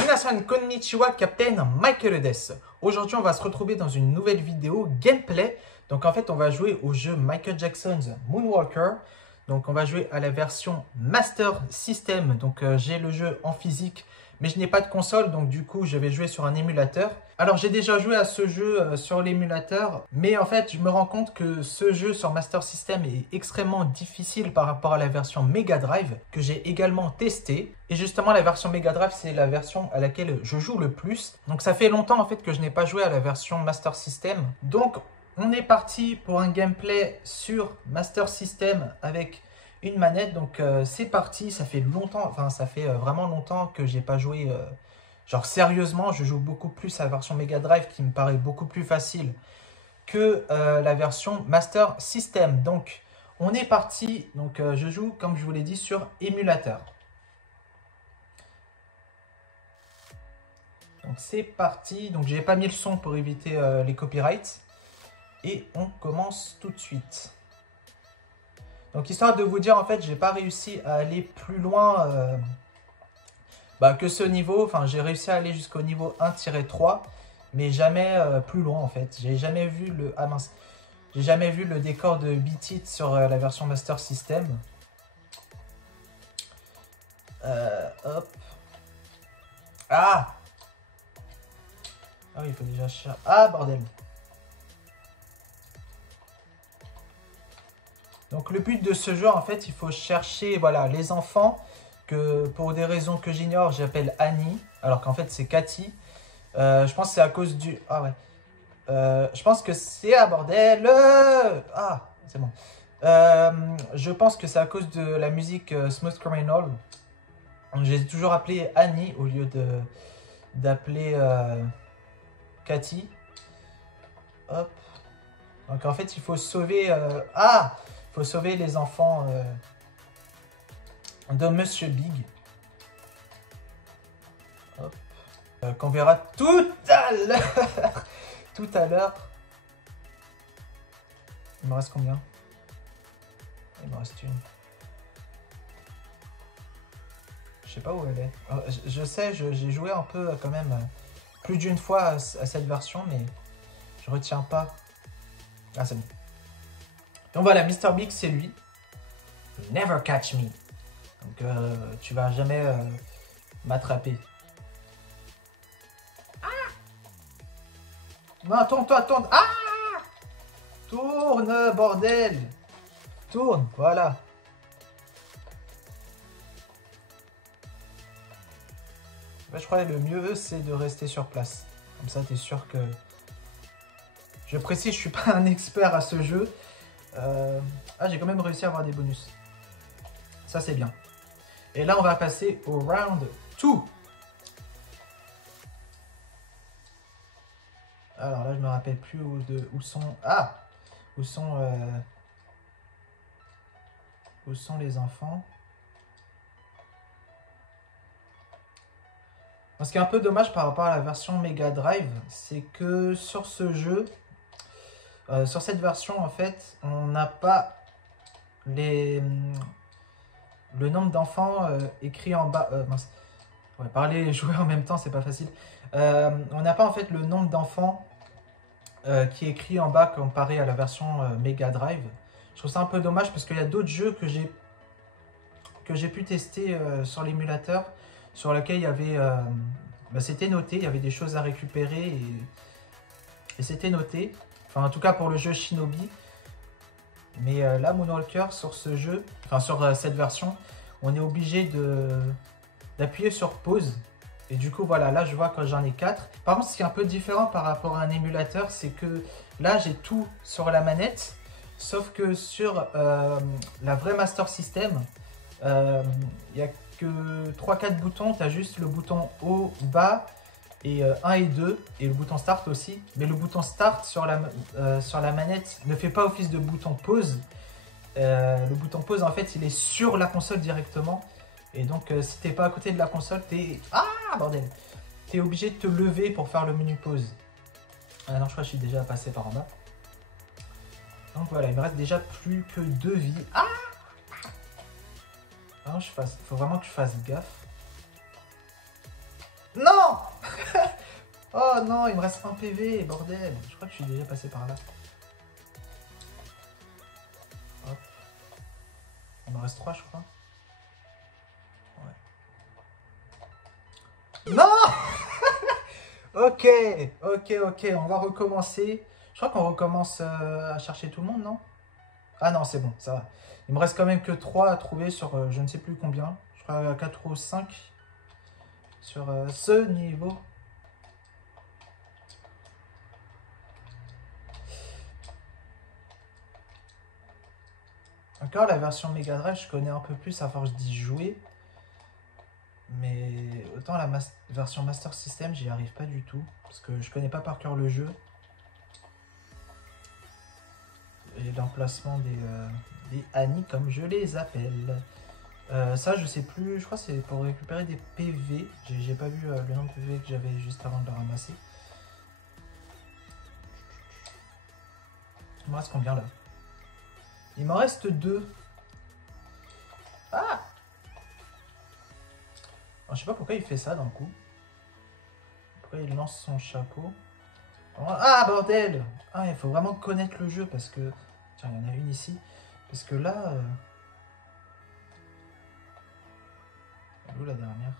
Minasan konnichiwa, Captain Michael des. Aujourd'hui, on va se retrouver dans une nouvelle vidéo gameplay. Donc en fait, on va jouer au jeu Michael Jackson's Moonwalker. Donc on va jouer à la version Master System. Donc j'ai le jeu en physique, mais je n'ai pas de console. Donc du coup, je vais jouer sur un émulateur. Alors j'ai déjà joué à ce jeu sur l'émulateur, mais en fait, je me rends compte que ce jeu sur Master System est extrêmement difficile par rapport à la version Mega Drive, que j'ai également testé. Et justement, la version Mega Drive, c'est la version à laquelle je joue le plus. Donc ça fait longtemps en fait que je n'ai pas joué à la version Master System. Donc on est parti pour un gameplay sur Master System avec une manette. Donc c'est parti, ça fait longtemps, enfin ça fait vraiment longtemps que j'ai pas joué, genre sérieusement, je joue beaucoup plus à la version Mega Drive qui me paraît beaucoup plus facile que la version Master System. Donc on est parti, donc je joue comme je vous l'ai dit sur émulateur. Donc c'est parti, donc j'ai pas mis le son pour éviter les copyrights. Et on commence tout de suite. Donc histoire de vous dire, en fait, j'ai pas réussi à aller plus loin que ce niveau. Enfin, j'ai réussi à aller jusqu'au niveau 1-3, mais jamais plus loin en fait. J'ai jamais vu le... Ah mince. J'ai jamais vu le décor de Beat It sur la version Master System. Hop. Ah! Ah oui, il faut déjà chercher... Ah, bordel! Donc le but de ce jeu, en fait, il faut chercher voilà, les enfants que pour des raisons que j'ignore, j'appelle Annie, alors qu'en fait c'est Cathy. Je pense que c'est à cause du... Ah ouais. Je pense que c'est... Ah bordel. Ah, c'est bon. Je pense que c'est à cause de la musique Smooth Criminal. J'ai toujours appelé Annie au lieu d'appeler Cathy. Hop. Donc en fait, il faut sauver... Ah! Il faut sauver les enfants de Monsieur Big. Qu'on verra tout à l'heure. Tout à l'heure. Il me reste combien? Il me reste une. Je sais pas où elle est. Je sais, j'ai joué un peu quand même plus d'une fois à cette version, mais je retiens pas. Ah, c'est bon. Donc voilà, Mr. Big, c'est lui. Never catch me. Donc tu vas jamais m'attraper. Ah! Non, tourne. Ah! Tourne, bordel! Tourne, voilà. Bah, je crois que le mieux, c'est de rester sur place. Comme ça, tu es sûr que... Je précise, je suis pas un expert à ce jeu. Ah, j'ai quand même réussi à avoir des bonus. Ça, c'est bien. Et là, on va passer au round 2. Alors là, je me rappelle plus où sont... Ah! Où sont les enfants? Ce qui est un peu dommage par rapport à la version Mega Drive, c'est que sur ce jeu... sur cette version, en fait, on n'a pas le nombre d'enfants écrit en bas. Mince. Ouais, parler et jouer en même temps, c'est pas facile. On n'a pas en fait le nombre d'enfants qui est écrit en bas comparé à la version Mega Drive. Je trouve ça un peu dommage parce qu'il y a d'autres jeux que j'ai pu tester sur l'émulateur, sur lequel il y avait... c'était noté, il y avait des choses à récupérer et c'était noté. Enfin, en tout cas pour le jeu Shinobi. Mais là, Moonwalker, sur ce jeu, enfin sur cette version, on est obligé d'appuyer sur pause. Et du coup, voilà, là, je vois que j'en ai 4. Par contre, ce qui est un peu différent par rapport à un émulateur, c'est que là, j'ai tout sur la manette. Sauf que sur la vraie Master System, il n'y a que 3-4 boutons. Tu as juste le bouton haut, bas, et 1 et 2, et le bouton start aussi. Mais le bouton start sur la manette ne fait pas office de bouton pause. Le bouton pause, en fait, il est sur la console directement. Et donc, si t'es pas à côté de la console, t'es... Ah, bordel! T'es obligé de te lever pour faire le menu pause. Ah non, je crois que je suis déjà passé par en bas. Donc voilà, il me reste déjà plus que 2 vies. Ah! Ah non, faut vraiment que je fasse gaffe. Non! Oh non, il me reste un PV, bordel. Je crois que je suis déjà passé par là. Hop. Il me reste 3, je crois. Ouais. Non. Ok, ok, on va recommencer. Je crois qu'on recommence à chercher tout le monde, non? Ah non, c'est bon, ça va. Il me reste quand même que 3 à trouver sur je ne sais plus combien. Je crois 4 ou 5 sur ce niveau. Encore la version Mega Drive, je connais un peu plus à force d'y jouer. Mais autant la version Master System, j'y arrive pas du tout. Parce que je connais pas par cœur le jeu. Et l'emplacement des Annie, comme je les appelle. Ça, je sais plus. Je crois que c'est pour récupérer des PV. J'ai pas vu le nombre de PV que j'avais juste avant de le ramasser. Il me reste combien là? Il m'en reste 2. Ah! Alors, je sais pas pourquoi il fait ça d'un coup. Pourquoi il lance son chapeau. Ah bordel! Ah, il faut vraiment connaître le jeu parce que... Tiens, il y en a une ici. Parce que là... Elle est où la dernière?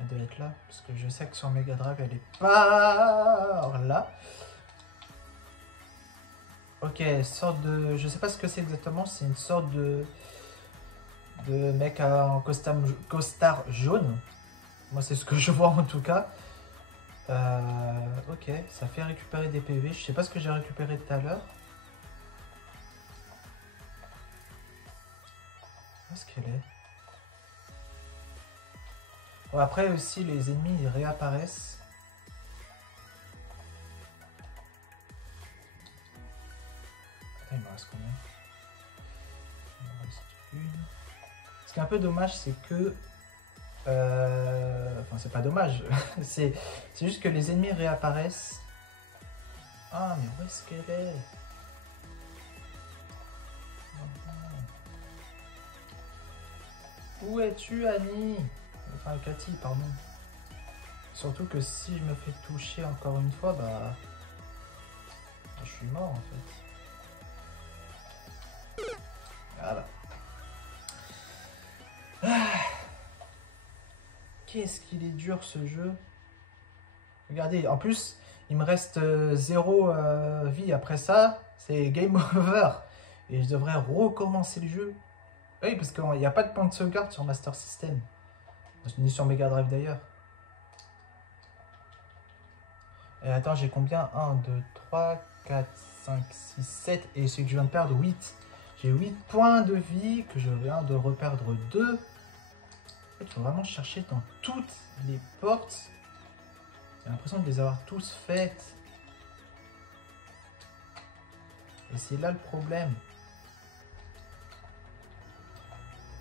Elle doit être là. Parce que je sais que sur Mega Drive, elle est par là. Ok, sorte de... Je sais pas ce que c'est exactement. C'est une sorte de mec en costard jaune. Moi, c'est ce que je vois en tout cas. Ok, ça fait récupérer des PV. Je sais pas ce que j'ai récupéré tout à l'heure. Où est-ce qu'elle est? Bon, après aussi, les ennemis ils réapparaissent. Attends, il me reste combien? Il me reste une. Ce qui est un peu dommage, c'est que... Enfin, c'est pas dommage. c'est juste que les ennemis réapparaissent. Ah, mais où est-ce qu'elle est? Où es-tu, Annie? Enfin, Cathy, pardon. Surtout que si je me fais toucher encore une fois, bah... je suis mort, en fait. Voilà. Ah. Qu'est-ce qu'il est dur, ce jeu. Regardez, en plus, il me reste 0 vie après ça. C'est game over. Et je devrais recommencer le jeu. Oui, parce qu'il n'y a pas de point de sauvegarde sur Master System. Ni sur Mega Drive d'ailleurs. Et attends, j'ai combien? 1, 2, 3, 4, 5, 6, 7. Et celui que je viens de perdre, 8. J'ai 8 points de vie que je viens de reperdre 2. En fait, il faut vraiment chercher dans toutes les portes. J'ai l'impression de les avoir tous faites. Et c'est là le problème.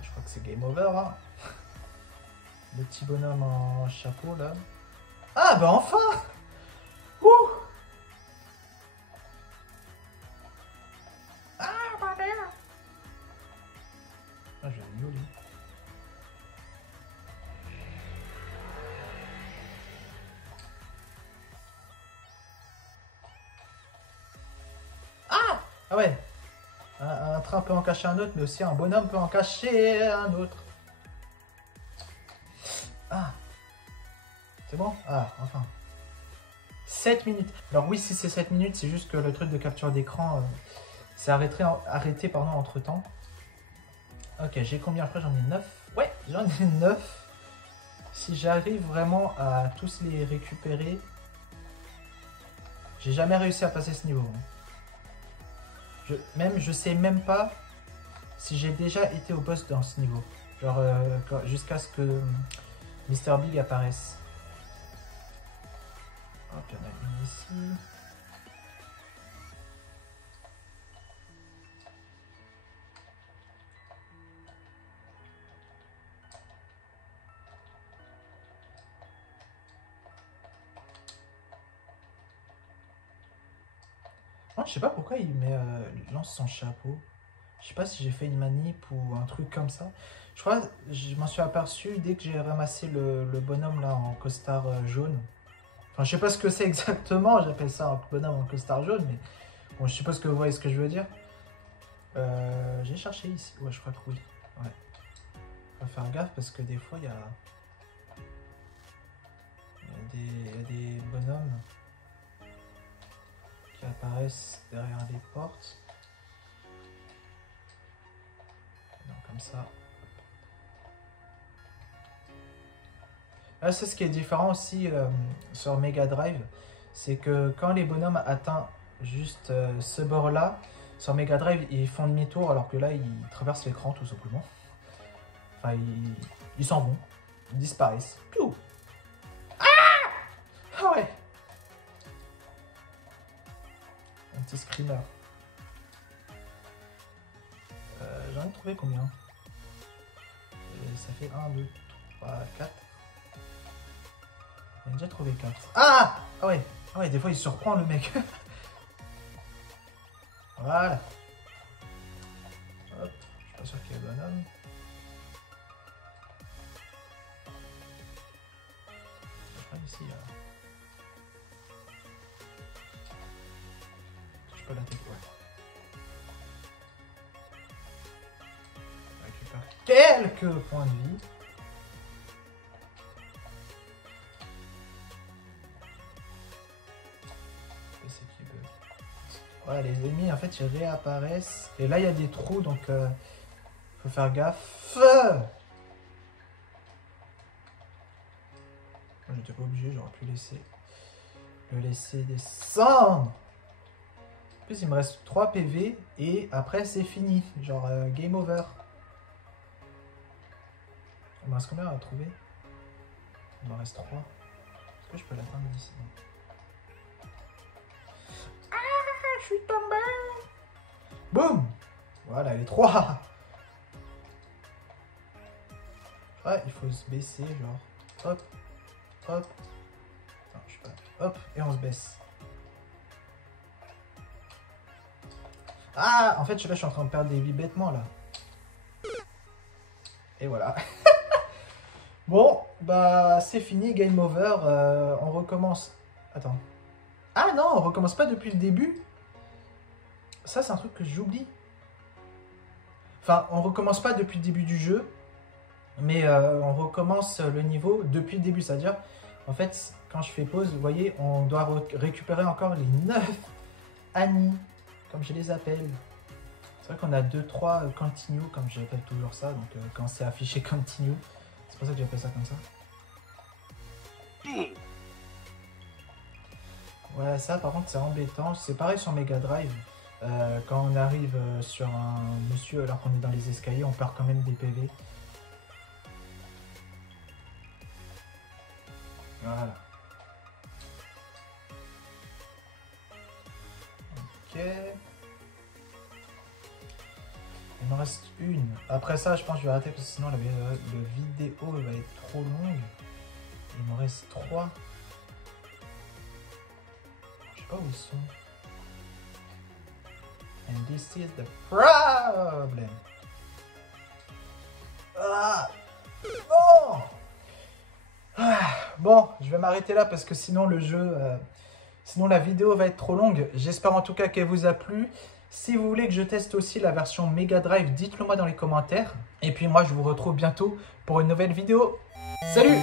Je crois que c'est game over, hein. Le petit bonhomme en chapeau, là. Ah, bah enfin! Ouh! Ah, bordel! Ah, je vais miauler. Ah! Ah ouais! Un train peut en cacher un autre, mais aussi un bonhomme peut en cacher un autre. Ah! C'est bon? Ah, enfin. 7 minutes. Alors oui, si c'est 7 minutes, c'est juste que le truc de capture d'écran s'est arrêté entre temps. Ok, j'ai combien après? J'en ai 9. Ouais, j'en ai 9. Si j'arrive vraiment à tous les récupérer, j'ai jamais réussi à passer ce niveau. Je sais même pas si j'ai déjà été au boss dans ce niveau. Genre jusqu'à ce que Mr. Big apparaisse. Hop, il y en a une ici. Oh, je sais pas pourquoi il lance son chapeau. Je sais pas si j'ai fait une manip ou un truc comme ça. Je crois je m'en suis aperçu dès que j'ai ramassé le bonhomme là en costard jaune. Enfin, je sais pas ce que c'est exactement, j'appelle ça un bonhomme en costard jaune, mais bon, je suppose que vous voyez ce que je veux dire. J'ai cherché ici. Ouais, je crois que oui. Ouais. Faut faire gaffe parce que des fois, il y a des bonhommes qui apparaissent derrière les portes. Non, comme ça. Là, c'est ce qui est différent aussi sur Mega Drive. C'est que quand les bonhommes atteignent juste ce bord-là, sur Mega Drive, ils font demi-tour alors que là, ils traversent l'écran tout simplement. Enfin, ils s'en vont. Ils disparaissent. Piou! Ah ouais! Un petit screamer. J'en ai trouvé combien? Ça fait 1, 2, 3, 4. J'en ai déjà trouvé 4. Ah! Ah ouais! Ah ouais, des fois il surprend le mec. Voilà. Hop, je suis pas sûr qu'il y ait bonhomme. Je crois ici, là. Je peux la tête, ouais. Je récupère quelques points de vie. Ouais, les ennemis en fait ils réapparaissent. Et là il y a des trous donc faut faire gaffe. J'étais pas obligé, j'aurais pu le laisser descendre. En plus il me reste 3 PV et après c'est fini. Genre game over. Il me reste combien à trouver? Il me reste 3. Est-ce que je peux l'atteindre d'ici? Je suis tombé. Boum. Voilà, les 3. Ouais, il faut se baisser, genre. Hop. Hop. Attends, je sais pas. Hop, et on se baisse. Ah, en fait, là, je suis en train de perdre des vies bêtement, là. Et voilà. Bon, bah, c'est fini, game over. On recommence. Attends. Ah non, on recommence pas depuis le début. Ça, c'est un truc que j'oublie. Enfin, on recommence pas depuis le début du jeu, mais on recommence le niveau depuis le début. C'est-à-dire, en fait, quand je fais pause, vous voyez, on doit récupérer encore les 9 Annie, comme je les appelle. C'est vrai qu'on a 2-3 continue, comme j'appelle toujours ça. Donc, quand c'est affiché continue, c'est pour ça que j'appelle ça comme ça. Ouais, ça, par contre, c'est embêtant. C'est pareil sur Mega Drive. Quand on arrive sur un monsieur alors qu'on est dans les escaliers, on perd quand même des PV. Voilà. Ok. Il me reste une. Après ça, je pense que je vais arrêter parce que sinon la vidéo va être trop longue. Il me reste 3. Je sais pas où ils sont. And this is the problem. Ah. Oh. Ah. Bon, je vais m'arrêter là parce que sinon le jeu, sinon la vidéo va être trop longue. J'espère en tout cas qu'elle vous a plu. Si vous voulez que je teste aussi la version Mega Drive, dites-le moi dans les commentaires. Et puis moi, je vous retrouve bientôt pour une nouvelle vidéo. Salut!